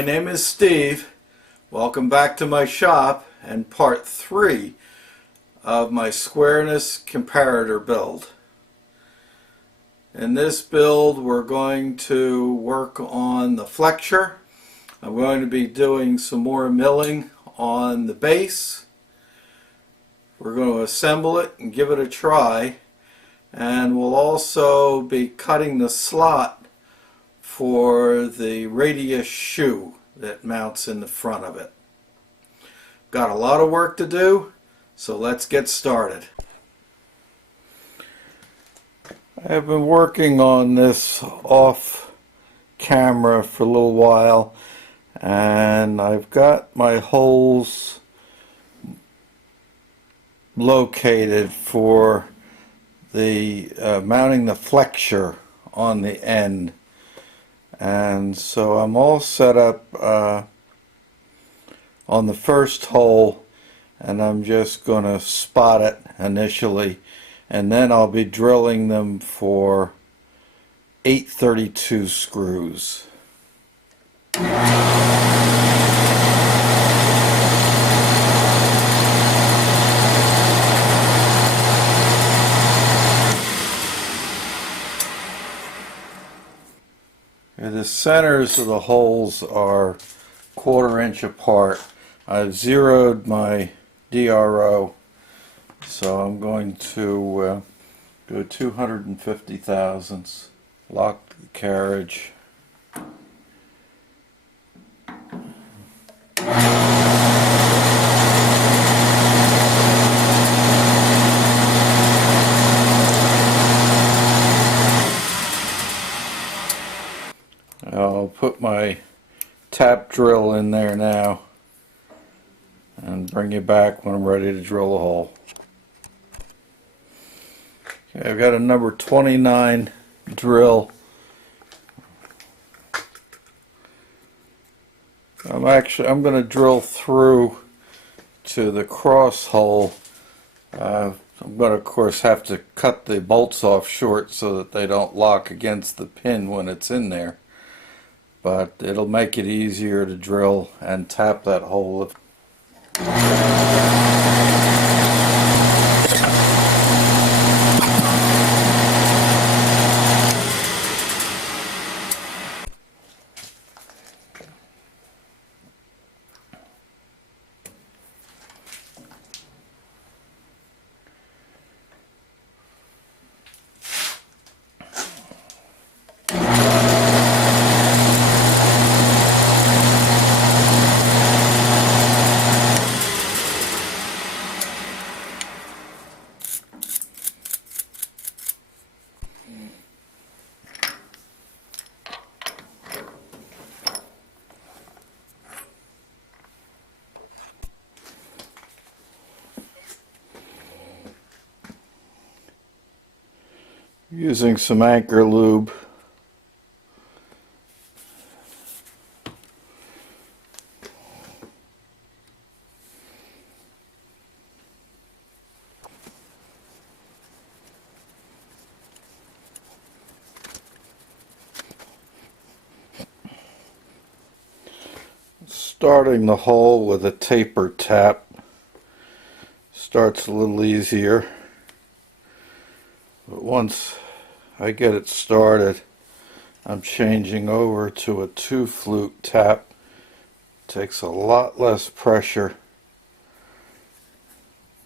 My name is Steve. Welcome back to my shop and part 3 of my Squareness Comparator build. In this build we're going to work on the flexure. I'm going to be doing some more milling on the base. We're going to assemble it and give it a try, and we'll also be cutting the slot for the radius shoe that mounts in the front of it. Got a lot of work to do, so let's get started. I have been working on this off camera for a little while, and I've got my holes located for the mounting the flexure on the end. And so I'm all set up on the first hole, and I'm just going to spot it initially, and then I'll be drilling them for 832 screws. The centers of the holes are 1/4 inch apart. I've zeroed my DRO, so I'm going to go 250 thousandths, lock the carriage. I'll put my tap drill in there now and bring you back when I'm ready to drill a hole. Okay, I've got a number 29 drill. I'm going to drill through to the cross hole. I'm going to, of course, have to cut the bolts off short so that they don't lock against the pin when it's in there. But it'll make it easier to drill and tap that hole. Using some anchor lube. Starting the hole with a taper tap starts a little easier, but once I get it started, I'm changing over to a 2-flute tap. Takes a lot less pressure.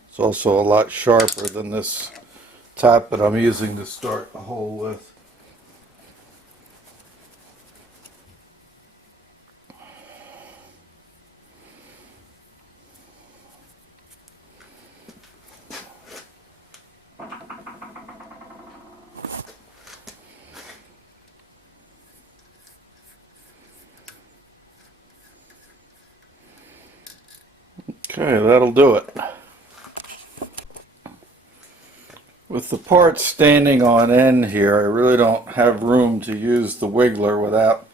It's also a lot sharper than this tap that I'm using to start the hole with. Okay, that'll do it. With the part standing on end here, I really don't have room to use the wiggler without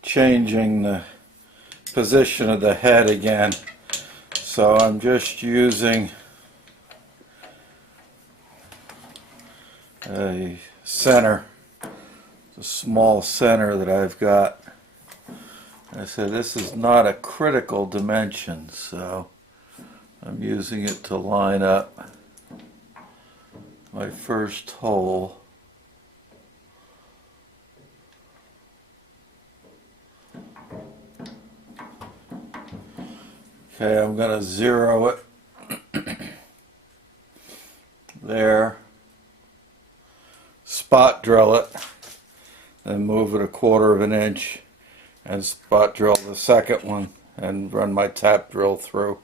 changing the position of the head again. So I'm just using a center, a small center that I've got I said this is not a critical dimension, so I'm using it to line up my first hole. Okay, I'm going to zero it there, spot drill it, then move it 1/4 of an inch and spot drill the second one and run my tap drill through.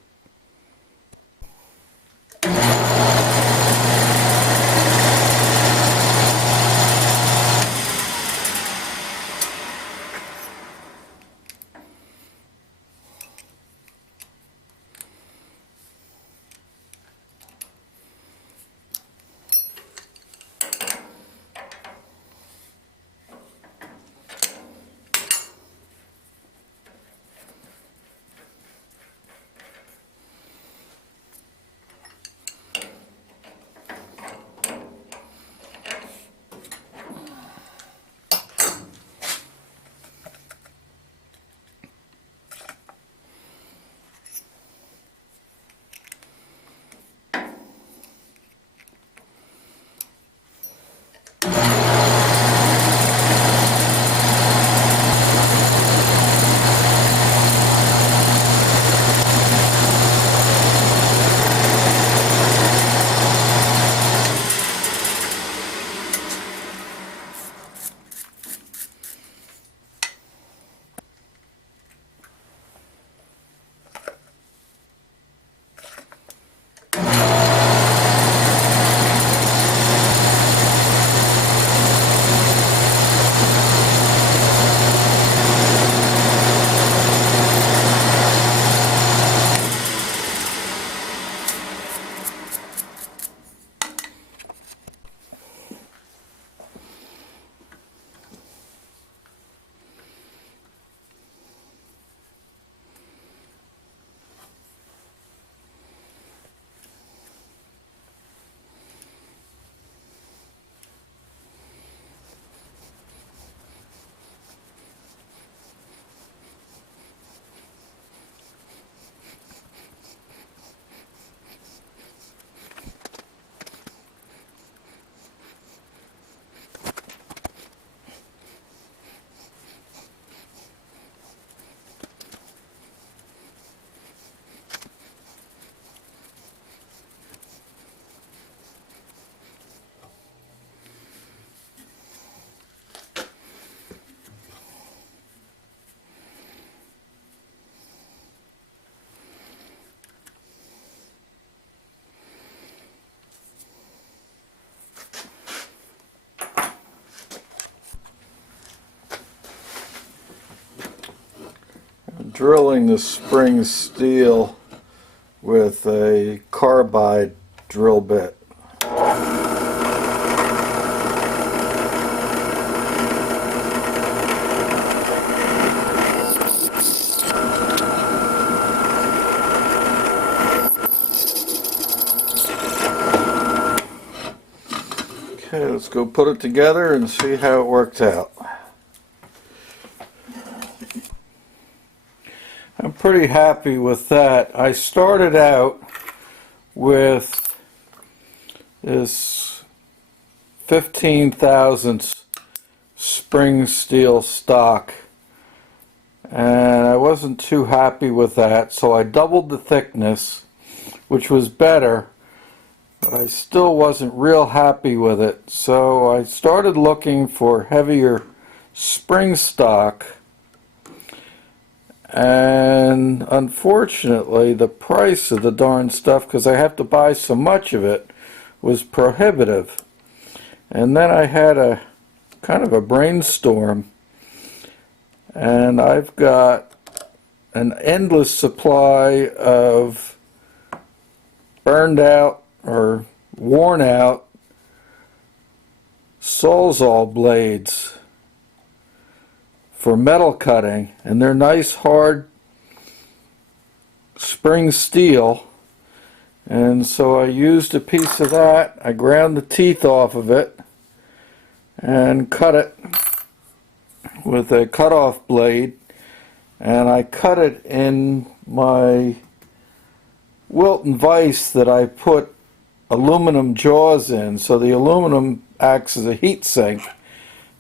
Drilling the spring steel with a carbide drill bit. Okay, let's go put it together and see how it worked out. I'm pretty happy with that. I started out with this 15 thousandths spring steel stock, and I wasn't too happy with that, so I doubled the thickness, which was better, but I still wasn't real happy with it. So I started looking for heavier spring stock, and unfortunately the price of the darn stuff, because I have to buy so much of it, was prohibitive. And then I had a kind of a brainstorm, and I've got an endless supply of burned out or worn out Sawzall blades for metal cutting, and they're nice hard spring steel, and so I used a piece of that. I ground the teeth off of it and cut it with a cutoff blade, and I cut it in my Wilton vise that I put aluminum jaws in, so the aluminum acts as a heat sink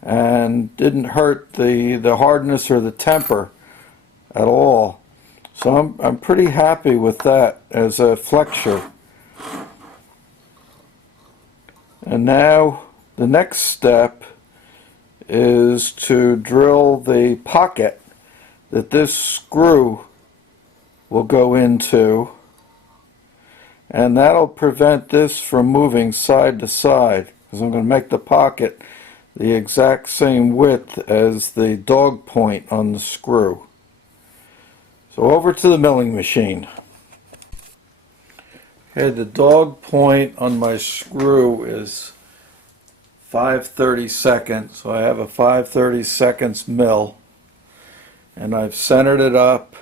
and didn't hurt the hardness or the temper at all. So I'm pretty happy with that as a flexure. And now the next step is to drill the pocket that this screw will go into, and that'll prevent this from moving side to side, because I'm going to make the pocket the exact same width as the dog point on the screw. So over to the milling machine. Okay, the dog point on my screw is 5/32, so I have a 5/32 mill, and I've centered it up,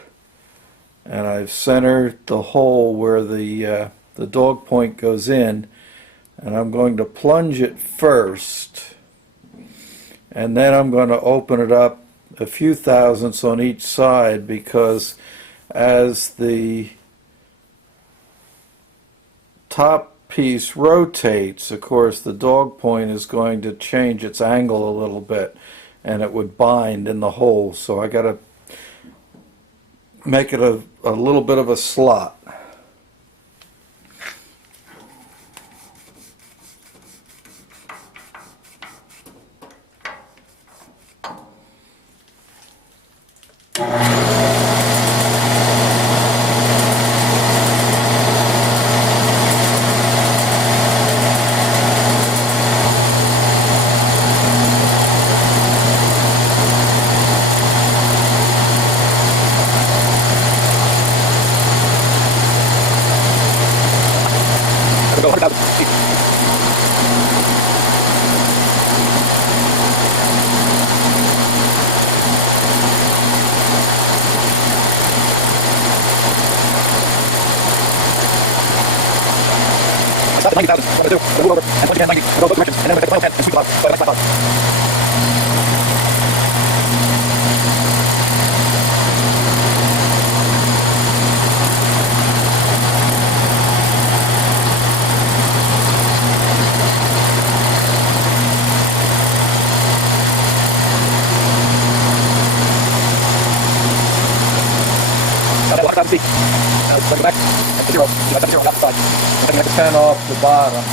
and I've centered the hole where the dog point goes in, and I'm going to plunge it first, and then I'm going to open it up a few thousandths on each side, because as the top piece rotates, of course, the dog point is going to change its angle a little bit, and it would bind in the hole. So I got to make it a little bit of a slot. Stop at 90,000. What I'm going to do, I'm going to move over and plug again 90. We'll go both directions, and then we're going to take the final 10 and sweep the bottom. So that's my bottom. Now that 100,000 feet. Now let's go back. That's the zero. You got 7 0 on the outside. 10 off the bottom.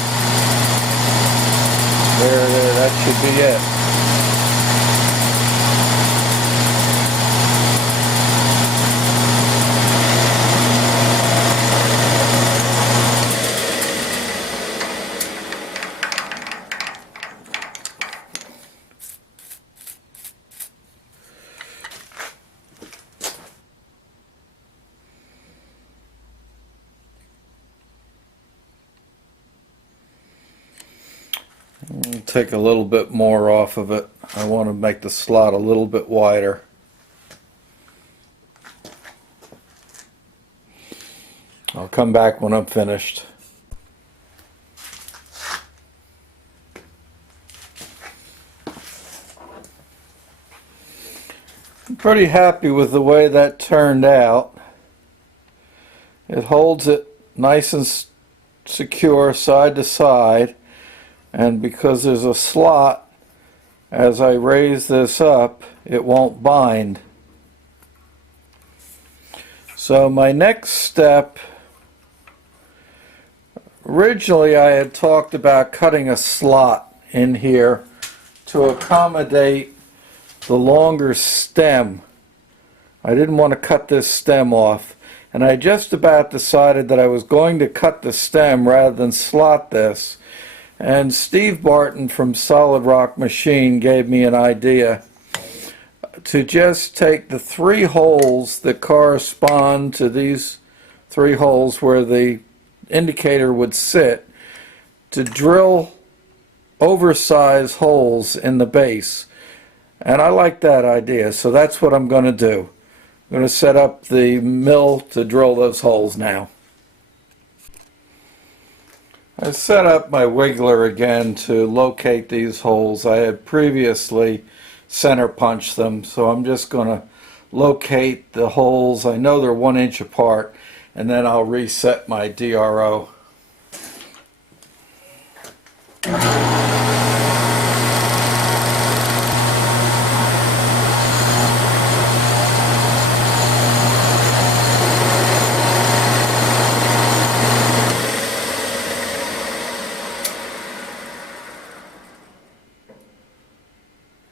There, that should be it. Take a little bit more off of it. I want to make the slot a little bit wider. I'll come back when I'm finished. I'm pretty happy with the way that turned out. It holds it nice and secure side to side. And because there's a slot, as I raise this up, it won't bind. So my next step, originally I had talked about cutting a slot in here to accommodate the longer stem. I didn't want to cut this stem off, and I just about decided that I was going to cut the stem rather than slot this. And Steve Barton from Solid Rock Machine gave me an idea to just take the 3 holes that correspond to these 3 holes where the indicator would sit, to drill oversized holes in the base. And I like that idea, so that's what I'm going to do. I'm going to set up the mill to drill those holes now. I set up my wiggler again to locate these holes. I had previously center punched them, so I'm just going to locate the holes. I know they're 1 inch apart, and then I'll reset my DRO.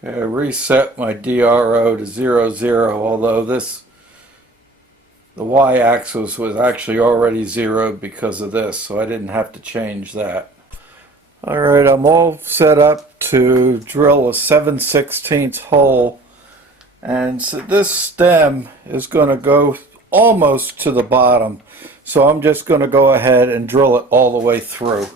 I reset my DRO to 00, although the y-axis was actually already zeroed because of this, so I didn't have to change that. Alright, I'm all set up to drill a 7/16 hole, and so this stem is going to go almost to the bottom, so I'm just going to go ahead and drill it all the way through.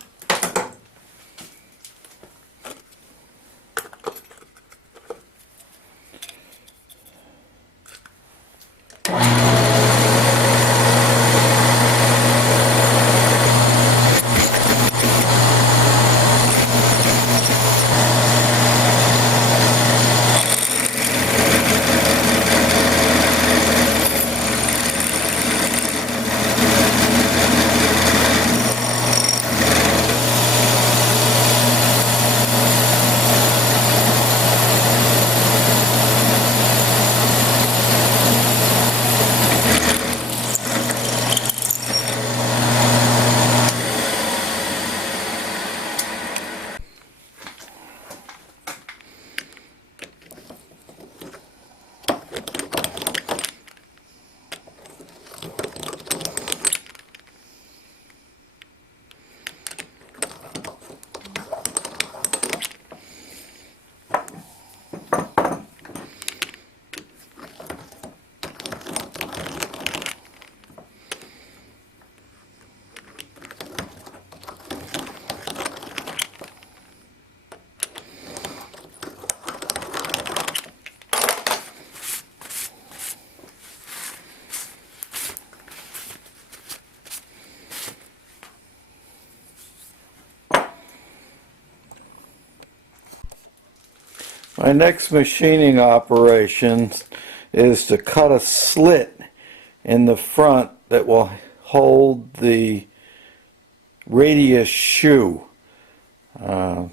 My next machining operation is to cut a slit in the front that will hold the radius shoe. That's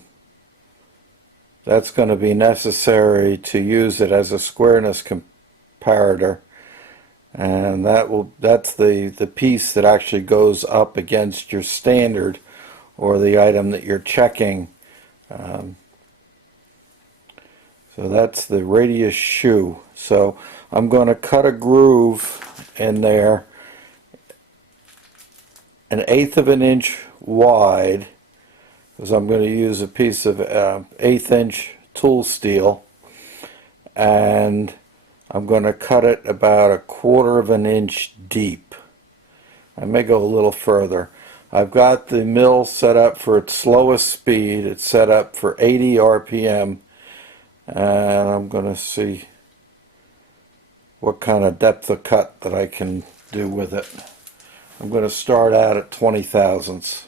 going to be necessary to use it as a squareness comparator, and that's the piece that actually goes up against your standard or the item that you're checking. So that's the radius shoe. So I'm going to cut a groove in there 1/8 of an inch wide, because I'm going to use a piece of 1/8 inch tool steel, and I'm going to cut it about 1/4 of an inch deep. I may go a little further. I've got the mill set up for its slowest speed. It's set up for 80 RPM. And I'm going to see what kind of depth of cut that I can do with it. I'm going to start out at 20 thousandths.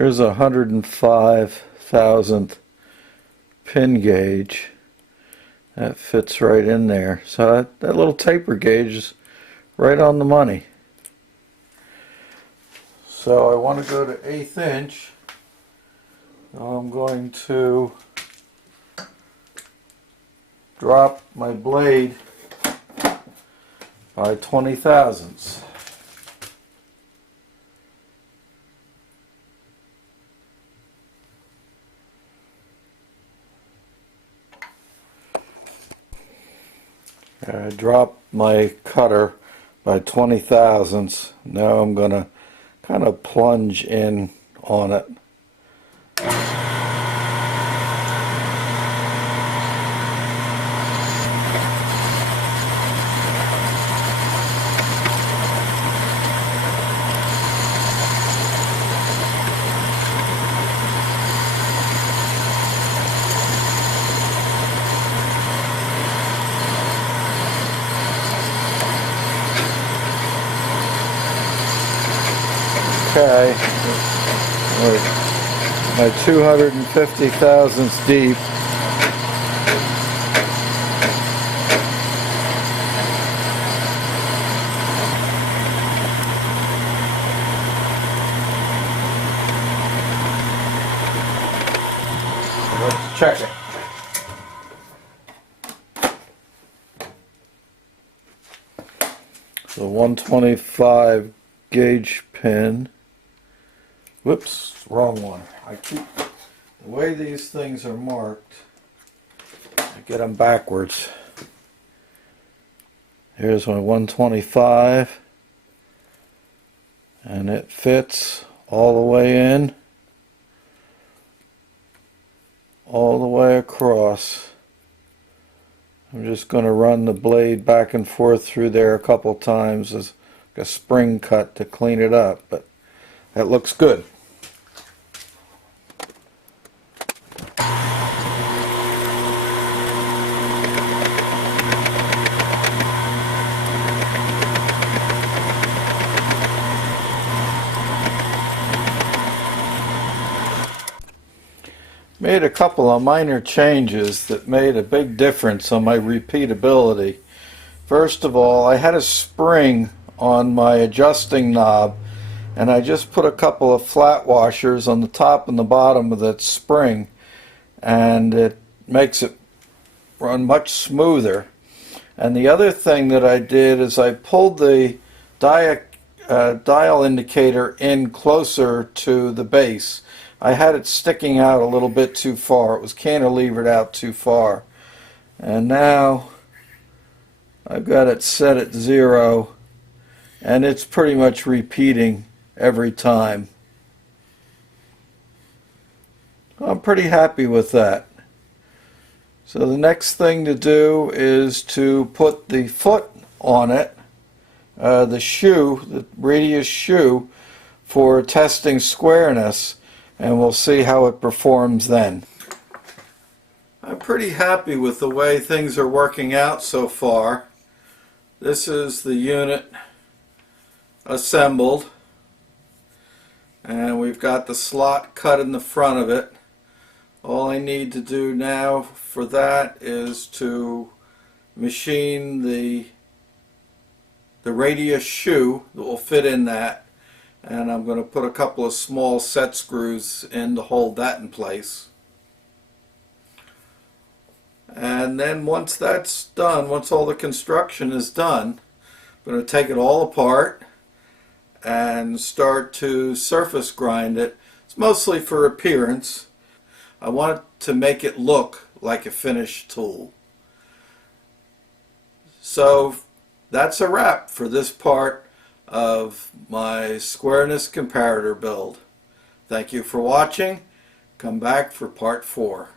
Here's a 105,000th pin gauge. That fits right in there. So that little taper gauge is right on the money. So I want to go to 1/8 inch. So I'm going to drop my blade by 20 thousandths. I dropped my cutter by 20 thousandths. Now I'm going to kind of plunge in on it. Okay, my 250 thousandths deep. Let's check it. The 125 gauge pin. Whoops, wrong one. The way these things are marked, I get them backwards. Here's my 125, and it fits all the way in, all the way across. I'm just going to run the blade back and forth through there a couple times as a spring cut to clean it up, but that looks good. Made a couple of minor changes that made a big difference on my repeatability. First of all, I had a spring on my adjusting knob, and I just put a couple of flat washers on the top and the bottom of that spring, and it makes it run much smoother. And the other thing that I did is I pulled the dial indicator in closer to the base. I had it sticking out a little bit too far. It was cantilevered out too far. And now I've got it set at 0, and it's pretty much repeating every time. I'm pretty happy with that. So the next thing to do is to put the foot on it, the shoe, the radius shoe, for testing squareness, and we'll see how it performs then. I'm pretty happy with the way things are working out so far. This is the unit assembled, and we've got the slot cut in the front of it. All I need to do now for that is to machine the radius shoe that will fit in that, and I'm going to put a couple of small set screws in to hold that in place. And then once that's done, once all the construction is done, I'm going to take it all apart and start to surface grind it. It's mostly for appearance. I want to make it look like a finished tool. So that's a wrap for this part of my Squareness Comparator build. Thank you for watching. Come back for part 4.